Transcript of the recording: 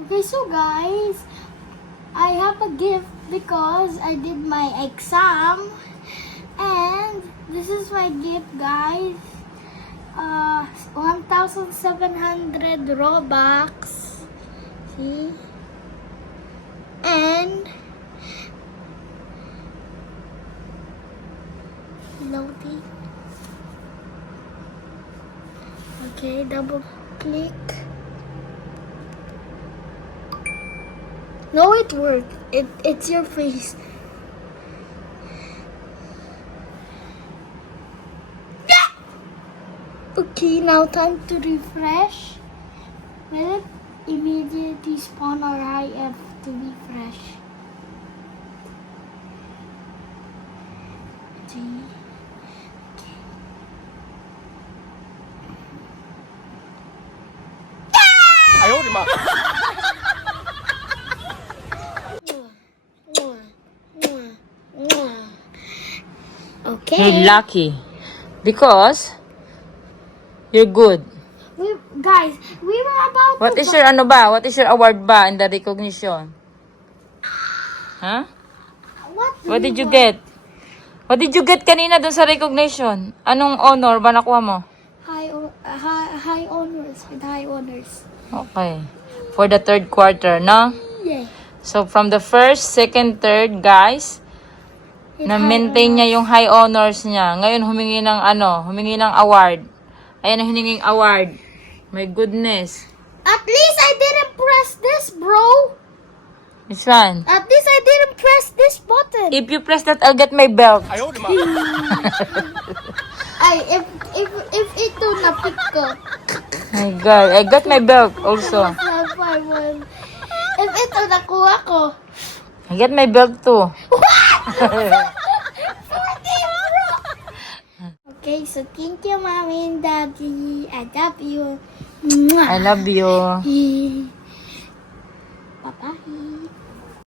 Okay, so guys, I have a gift because I did my exam. And this is my gift, guys. 1,700 Robux. See? And loading. Okay, double click. No, it worked. It's your face. Okay, now time to refresh. Will it immediately spawn or I have to refresh? Okay. Okay. You're lucky. Because you're good. Guys, we were about What to is your ano ba? What is your award ba in the recognition? Huh? What did you get? What did you get kanina dun sa recognition? Anong honor ba nakuha mo? High honors, with high honors. Okay. For the third quarter, no? Yeah. So from the first, second, third, guys, na-maintain niya yung high honors niya. Ngayon humingi ng award. Ayan ang hininging award. My goodness. At least I didn't press this, bro. This one. At least I didn't press this button. If you press that, I'll get my belt. If ito na-pick ko. My God, I got my belt also. If ito nakuha ko. I get my belt too. Okay, so thank you, Mommy and Daddy. I love you. I love you. Mwah.